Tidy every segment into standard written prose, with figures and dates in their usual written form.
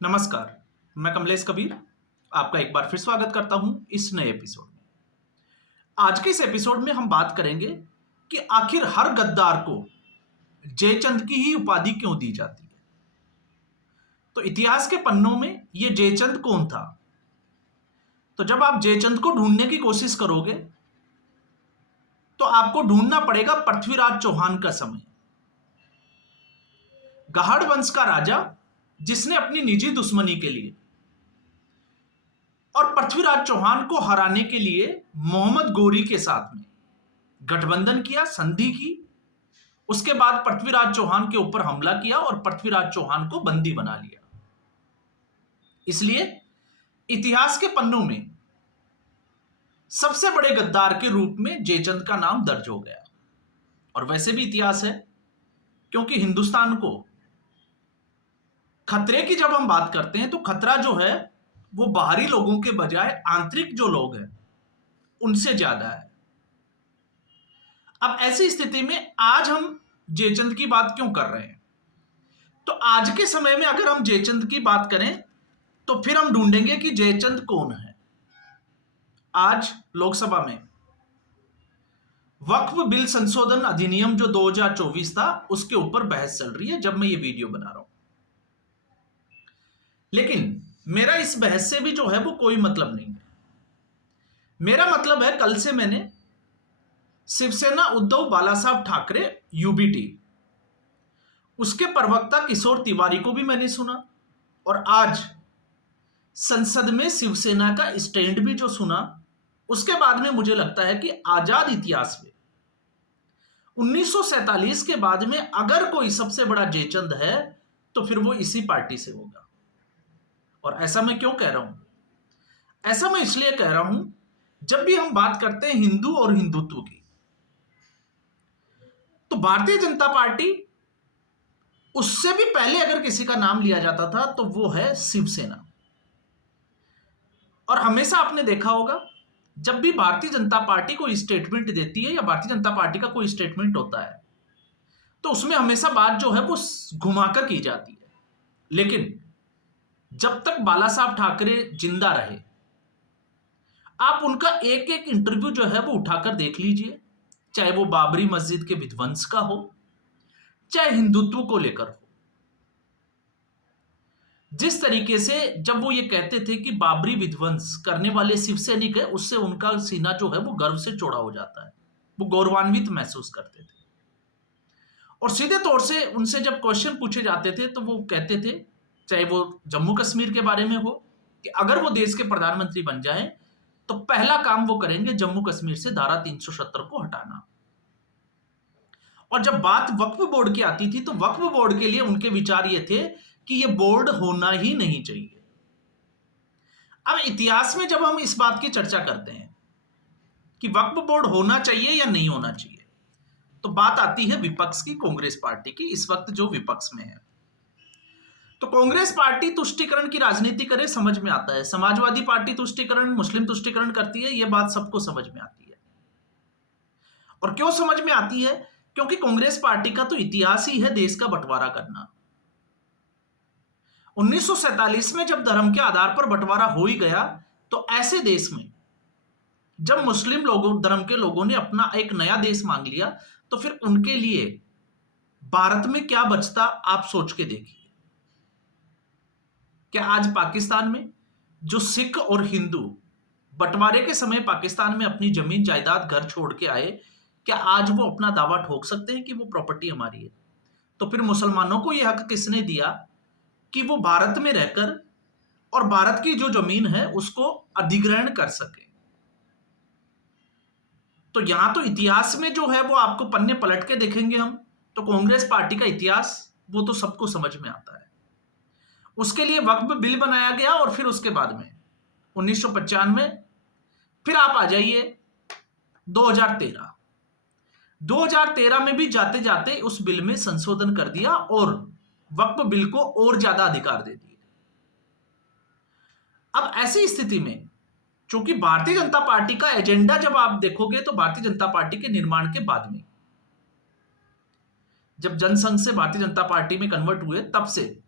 नमस्कार, मैं कमलेश कबीर आपका एक बार फिर स्वागत करता हूं इस नए एपिसोड में। आज के इस एपिसोड में हम बात करेंगे कि आखिर हर गद्दार को जयचंद की ही उपाधि क्यों दी जाती है। तो इतिहास के पन्नों में ये जयचंद कौन था? तो जब आप जयचंद को ढूंढने की कोशिश करोगे तो आपको ढूंढना पड़ेगा पृथ्वीराज चौहान का समय। गहाड़ वंश का राजा जिसने अपनी निजी दुश्मनी के लिए और पृथ्वीराज चौहान को हराने के लिए मोहम्मद गोरी के साथ में गठबंधन किया, संधि की। उसके बाद पृथ्वीराज चौहान के ऊपर हमला किया और पृथ्वीराज चौहान को बंदी बना लिया। इसलिए इतिहास के पन्नों में सबसे बड़े गद्दार के रूप में जयचंद का नाम दर्ज हो गया। और वैसे भी इतिहास है, क्योंकि हिंदुस्तान को खतरे की जब हम बात करते हैं तो खतरा जो है वो बाहरी लोगों के बजाय आंतरिक जो लोग हैं उनसे ज्यादा है। अब ऐसी स्थिति में आज हम जयचंद की बात क्यों कर रहे हैं? तो आज के समय में अगर हम जयचंद की बात करें तो फिर हम ढूंढेंगे कि जयचंद कौन है। आज लोकसभा में वक्फ बिल संशोधन अधिनियम जो 2024 था उसके ऊपर बहस चल रही है जब मैं ये वीडियो बना रहा हूं। लेकिन मेरा इस बहस से भी जो है वो कोई मतलब नहीं है। मेरा मतलब है, कल से मैंने शिवसेना उद्धव बालासाहब ठाकरे यूबीटी उसके प्रवक्ता किशोर तिवारी को भी मैंने सुना और आज संसद में शिवसेना का स्टैंड भी जो सुना। उसके बाद में मुझे लगता है कि आजाद इतिहास में 1947 के बाद में अगर कोई सबसे बड़ा जयचंद है तो फिर वो इसी पार्टी से होगा। और ऐसा मैं क्यों कह रहा हूं? ऐसा मैं इसलिए कह रहा हूं, जब भी हम बात करते हैं हिंदू और हिंदुत्व की, तो भारतीय जनता पार्टी उससे भी पहले अगर किसी का नाम लिया जाता था तो वो है शिवसेना। और हमेशा आपने देखा होगा, जब भी भारतीय जनता पार्टी कोई स्टेटमेंट देती है या भारतीय जनता पार्टी का कोई स्टेटमेंट होता है तो उसमें हमेशा बात जो है वो घुमाकर की जाती है। लेकिन जब तक बाला साहब ठाकरे जिंदा रहे, आप उनका एक एक इंटरव्यू जो है वो उठाकर देख लीजिए, चाहे वो बाबरी मस्जिद के विध्वंस का हो, चाहे हिंदुत्व को लेकर हो। जिस तरीके से जब वो ये कहते थे कि बाबरी विध्वंस करने वाले शिव सैनिक है, उससे उनका सीना जो है वो गर्व से चौड़ा हो जाता है, वो गौरवान्वित महसूस करते थे। और सीधे तौर से उनसे जब क्वेश्चन पूछे जाते थे तो वो कहते थे, चाहे वो जम्मू कश्मीर के बारे में हो, कि अगर वो देश के प्रधानमंत्री बन जाए तो पहला काम वो करेंगे जम्मू कश्मीर से धारा 370 को हटाना। और जब बात वक्फ बोर्ड की आती थी तो वक्फ बोर्ड के लिए उनके विचार ये थे कि ये बोर्ड होना ही नहीं चाहिए। अब इतिहास में जब हम इस बात की चर्चा करते हैं कि वक्फ बोर्ड होना चाहिए या नहीं होना चाहिए, तो बात आती है विपक्ष की, कांग्रेस पार्टी की, इस वक्त जो विपक्ष में है। तो कांग्रेस पार्टी तुष्टीकरण की राजनीति करे, समझ में आता है। समाजवादी पार्टी तुष्टीकरण, मुस्लिम तुष्टीकरण करती है, यह बात सबको समझ में आती है। और क्यों समझ में आती है? क्योंकि कांग्रेस पार्टी का तो इतिहास ही है देश का बंटवारा करना। 1947 में जब धर्म के आधार पर बंटवारा हो ही गया, तो ऐसे देश में जब मुस्लिम लोगों, धर्म के लोगों ने अपना एक नया देश मांग लिया, तो फिर उनके लिए भारत में क्या बचता, आप सोच के देखिए। क्या आज पाकिस्तान में जो सिख और हिंदू बंटवारे के समय पाकिस्तान में अपनी जमीन जायदाद घर छोड़ के आए, क्या आज वो अपना दावा ठोक सकते हैं कि वो प्रॉपर्टी हमारी है? तो फिर मुसलमानों को यह हक किसने दिया कि वो भारत में रहकर और भारत की जो जमीन है उसको अधिग्रहण कर सके? तो यहां तो इतिहास में जो है वो आपको पन्ने पलट के देखेंगे हम, तो कांग्रेस पार्टी का इतिहास वो तो सबको समझ में आता है। उसके लिए वक्फ बिल बनाया गया और फिर उसके बाद में 1995, फिर आप आ जाइए 2013 में भी जाते जाते उस बिल में संशोधन कर दिया और वक्फ बिल को और ज्यादा अधिकार दे दिए। अब ऐसी स्थिति में चूंकि भारतीय जनता पार्टी का एजेंडा जब आप देखोगे तो भारतीय जनता पार्टी के निर्माण के बाद में, जब जनसंघ से भारतीय जनता पार्टी में कन्वर्ट हुए, तब से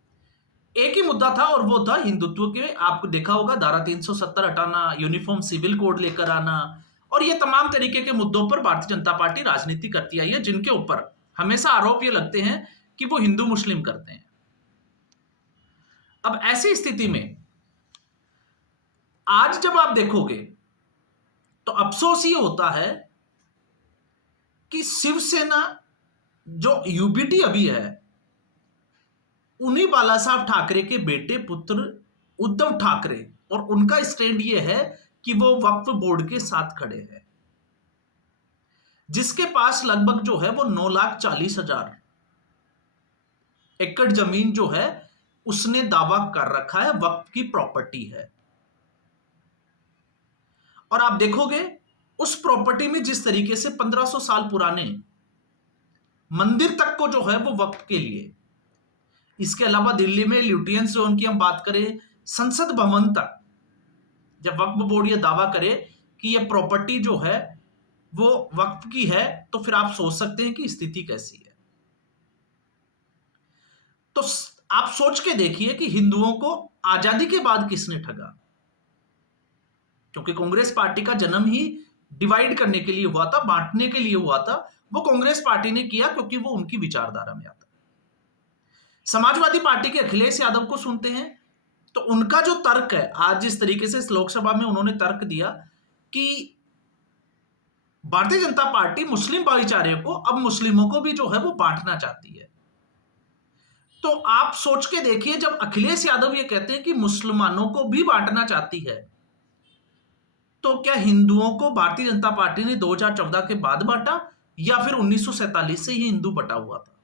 एक ही मुद्दा था और वो था हिंदुत्व के। आपको देखा होगा धारा 370 हटाना, यूनिफॉर्म सिविल कोड लेकर आना, और ये तमाम तरीके के मुद्दों पर भारतीय जनता पार्टी राजनीति करती आई है, जिनके ऊपर हमेशा आरोप ये लगते हैं कि वो हिंदू मुस्लिम करते हैं। अब ऐसी स्थिति में आज जब आप देखोगे तो अफसोस ये होता है कि शिवसेना जो यूबीटी अभी है, उन्हीं बाला साहब ठाकरे के बेटे पुत्र उद्धव ठाकरे, और उनका स्टैंड ये है कि वो वक्फ बोर्ड के साथ खड़े हैं, जिसके पास लगभग जो है वो 9,40,000 एकड़ जमीन जो है उसने दावा कर रखा है, वक्फ की प्रॉपर्टी है। और आप देखोगे उस प्रॉपर्टी में जिस तरीके से 1500 साल पुराने मंदिर तक को जो है वो वक्फ के लिए, इसके अलावा दिल्ली में ल्यूटियंस जोन की हम बात करें, संसद भवन तक, जब वक्फ बोर्ड ये दावा करे कि ये प्रॉपर्टी जो है वो वक्फ की है, तो फिर आप सोच सकते हैं कि स्थिति कैसी है। तो आप सोच के देखिए कि हिंदुओं को आजादी के बाद किसने ठगा, क्योंकि कांग्रेस पार्टी का जन्म ही डिवाइड करने के लिए हुआ था, बांटने के लिए हुआ था। वो कांग्रेस पार्टी ने किया क्योंकि वो उनकी विचारधारा में आता। समाजवादी पार्टी के अखिलेश यादव को सुनते हैं तो उनका जो तर्क है, आज जिस तरीके से लोकसभा में उन्होंने तर्क दिया कि भारतीय जनता पार्टी मुस्लिम भाईचारे को, अब मुस्लिमों को भी जो है वो बांटना चाहती है। तो आप सोच के देखिए, जब अखिलेश यादव ये कहते हैं कि मुसलमानों को भी बांटना चाहती है, तो क्या हिंदुओं को भारतीय जनता पार्टी ने 2014 के बाद बांटा, या फिर 1947 से ही हिंदू बटा हुआ था?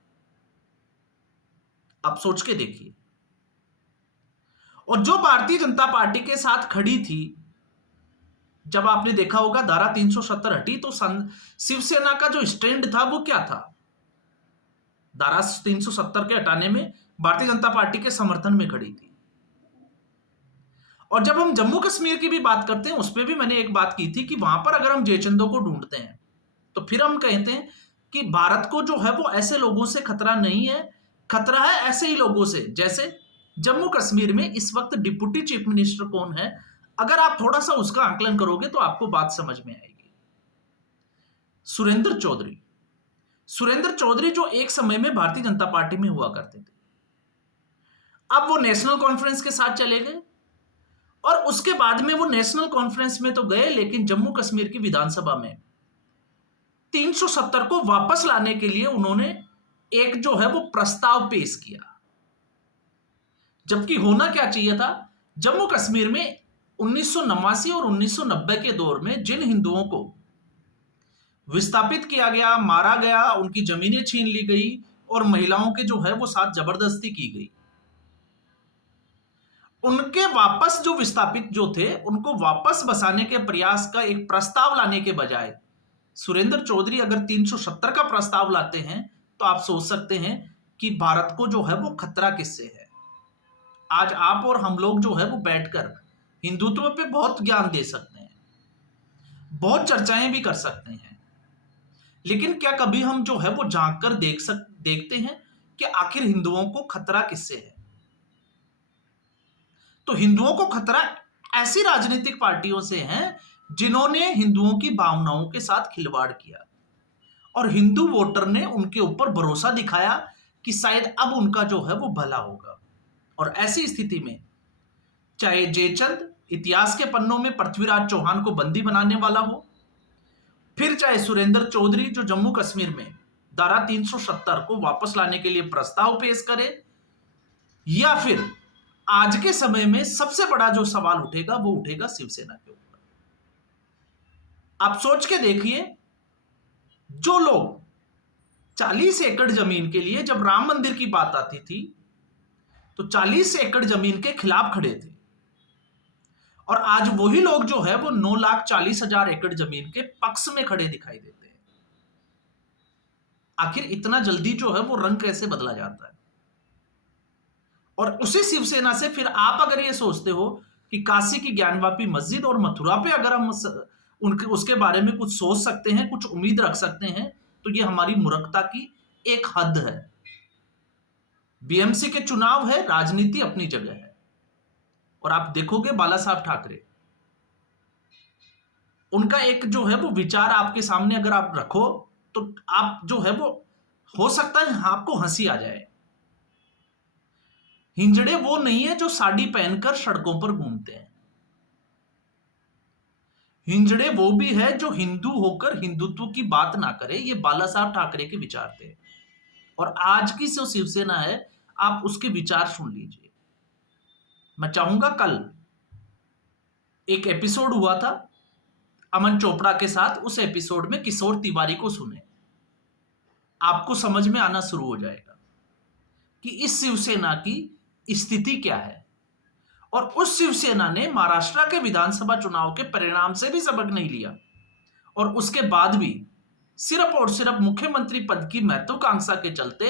आप सोच के देखिए। और जो भारतीय जनता पार्टी के साथ खड़ी थी, जब आपने देखा होगा धारा 370 हटी, तो शिवसेना का जो स्टैंड था वो क्या था? धारा 370 के हटाने में भारतीय जनता पार्टी के समर्थन में खड़ी थी। और जब हम जम्मू कश्मीर की भी बात करते हैं, उस पर भी मैंने एक बात की थी कि वहां पर अगर हम जयचंदों को ढूंढते हैं तो फिर हम कहते हैं कि भारत को जो है वो ऐसे लोगों से खतरा नहीं है, खतरा है ऐसे ही लोगों से। जैसे जम्मू कश्मीर में इस वक्त डिप्टी चीफ मिनिस्टर कौन है, अगर आप थोड़ा सा उसका आकलन करोगे तो आपको बात समझ में आएगी। सुरेंद्र चौधरी। सुरेंद्र चौधरी जो एक समय में भारतीय जनता पार्टी में हुआ करते थे, अब वो नेशनल कॉन्फ्रेंस के साथ चले गए, और उसके बाद में वो नेशनल कॉन्फ्रेंस में तो गए, लेकिन जम्मू कश्मीर की विधानसभा में 370 को वापस लाने के लिए उन्होंने एक जो है वो प्रस्ताव पेश किया। जबकि होना क्या चाहिए था, जम्मू कश्मीर में 1989 और 1990 के दौर में जिन हिंदुओं को विस्थापित किया गया, मारा गया, उनकी जमीनें छीन ली गई और महिलाओं के जो है वो साथ जबरदस्ती की गई, उनके वापस जो विस्थापित जो थे उनको वापस बसाने के प्रयास का एक प्रस्ताव लाने के बजाय सुरेंद्र चौधरी अगर 370 का प्रस्ताव लाते हैं, तो आप सोच सकते हैं कि भारत को जो है वो खतरा किससे है। आज आप और हम लोग जो है वो बैठकर हिंदुत्व पे बहुत ज्ञान दे सकते हैं, बहुत चर्चाएं भी कर सकते हैं, लेकिन क्या कभी हम जो है वो झांक कर देखते हैं कि आखिर हिंदुओं को खतरा किससे है? तो हिंदुओं को खतरा ऐसी राजनीतिक पार्टियों से है जिन्होंने हिंदुओं की भावनाओं के साथ खिलवाड़ किया, और हिंदू वोटर ने उनके ऊपर भरोसा दिखाया कि शायद अब उनका जो है वो भला होगा। और ऐसी स्थिति में चाहे जयचंद इतिहास के पन्नों में पृथ्वीराज चौहान को बंदी बनाने वाला हो, फिर चाहे सुरेंद्र चौधरी जो जम्मू कश्मीर में धारा 370 को वापस लाने के लिए प्रस्ताव पेश करे, या फिर आज के समय में सबसे बड़ा जो सवाल उठेगा वो उठेगा शिवसेना के ऊपर। आप सोच के देखिए, जो लोग 40 एकड़ जमीन के लिए, जब राम मंदिर की बात आती थी तो 40 एकड़ जमीन के खिलाफ खड़े थे, और आज वही लोग जो है वो 9,40,000 एकड़ जमीन के पक्ष में खड़े दिखाई देते हैं। आखिर इतना जल्दी जो है वो रंग कैसे बदला जाता है? और उसी शिवसेना से फिर आप अगर ये सोचते हो कि काशी की ज्ञानवापी मस्जिद और मथुरा पे अगर हम उनके उसके बारे में कुछ सोच सकते हैं, कुछ उम्मीद रख सकते हैं, तो ये हमारी मूर्खता की एक हद है। बीएमसी के चुनाव है, राजनीति अपनी जगह है। और आप देखोगे बाला साहब ठाकरे, उनका एक जो है वो विचार आपके सामने अगर आप रखो तो आप जो है वो हो सकता है आपको हंसी आ जाए। हिंजड़े वो नहीं है जो साड़ी पहनकर सड़कों पर घूमते हैं। हिंजड़े वो भी है जो हिंदू होकर हिंदुत्व की बात ना करे। ये बाला साहब ठाकरे के विचार थे। और आज की जो शिवसेना है, आप उसके विचार सुन लीजिए। मैं चाहूंगा कल एक एपिसोड हुआ था अमन चोपड़ा के साथ, उस एपिसोड में किशोर तिवारी को सुने, आपको समझ में आना शुरू हो जाएगा कि इस शिवसेना की स्थिति क्या है। और उस शिवसेना ने महाराष्ट्र के विधानसभा चुनाव के परिणाम से भी सबक नहीं लिया और उसके बाद भी सिर्फ और सिर्फ मुख्यमंत्री पद की महत्वाकांक्षा के चलते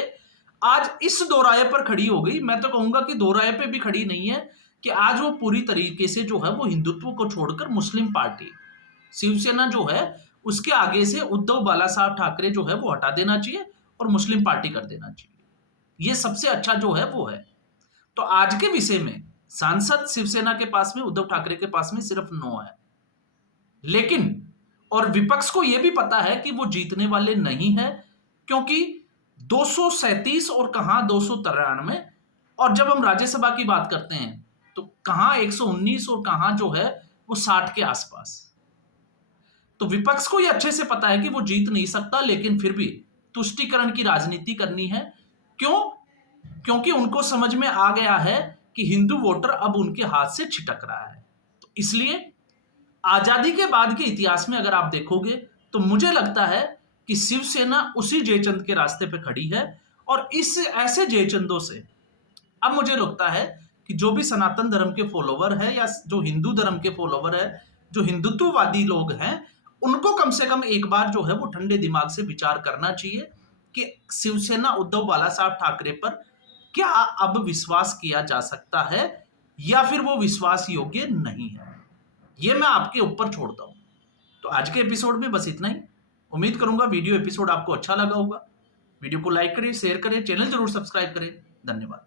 आज इस दोराहे पर खड़ी हो गई। मैं तो कहूंगा कि दोराहे पे भी खड़ी नहीं है कि आज वो पूरी तरीके से जो है वो हिंदुत्व को छोड़कर मुस्लिम पार्टी शिवसेना जो है उसके आगे से उद्धव बाला साहब ठाकरे जो है वो हटा देना चाहिए और मुस्लिम पार्टी कर देना चाहिए। ये सबसे अच्छा जो है वो है। तो आज के विषय में सांसद शिवसेना के पास में, उद्धव ठाकरे के पास में सिर्फ 9 है। लेकिन और विपक्ष को यह भी पता है कि वो जीतने वाले नहीं है, क्योंकि 237 और कहां 293, और जब हम राज्यसभा की बात करते हैं तो कहां 119 और कहां जो है वो 60 के आसपास। तो विपक्ष को यह अच्छे से पता है कि वो जीत नहीं सकता, लेकिन फिर भी तुष्टीकरण की राजनीति करनी है। क्यों? क्योंकि उनको समझ में आ गया है कि हिंदू वोटर अब उनके हाथ से छिटक रहा है। तो इसलिए आजादी के बाद के इतिहास में अगर आप देखोगे तो मुझे लगता है कि शिवसेना उसी जयचंद के रास्ते पे खड़ी है। और इस ऐसे जयचंदों से अब मुझे लगता है कि जो भी सनातन धर्म के फॉलोवर है या जो हिंदू धर्म के फॉलोवर है, जो हिंदुत्ववादी लोग हैं, उनको कम से कम एक बार जो है वो ठंडे दिमाग से विचार करना चाहिए कि शिवसेना उद्धव बाला साहब ठाकरे पर क्या अब विश्वास किया जा सकता है या फिर वो विश्वास योग्य नहीं है। ये मैं आपके ऊपर छोड़ता हूं। तो आज के एपिसोड में बस इतना ही। उम्मीद करूंगा वीडियो एपिसोड आपको अच्छा लगा होगा। वीडियो को लाइक करें, शेयर करें, चैनल जरूर सब्सक्राइब करें। धन्यवाद।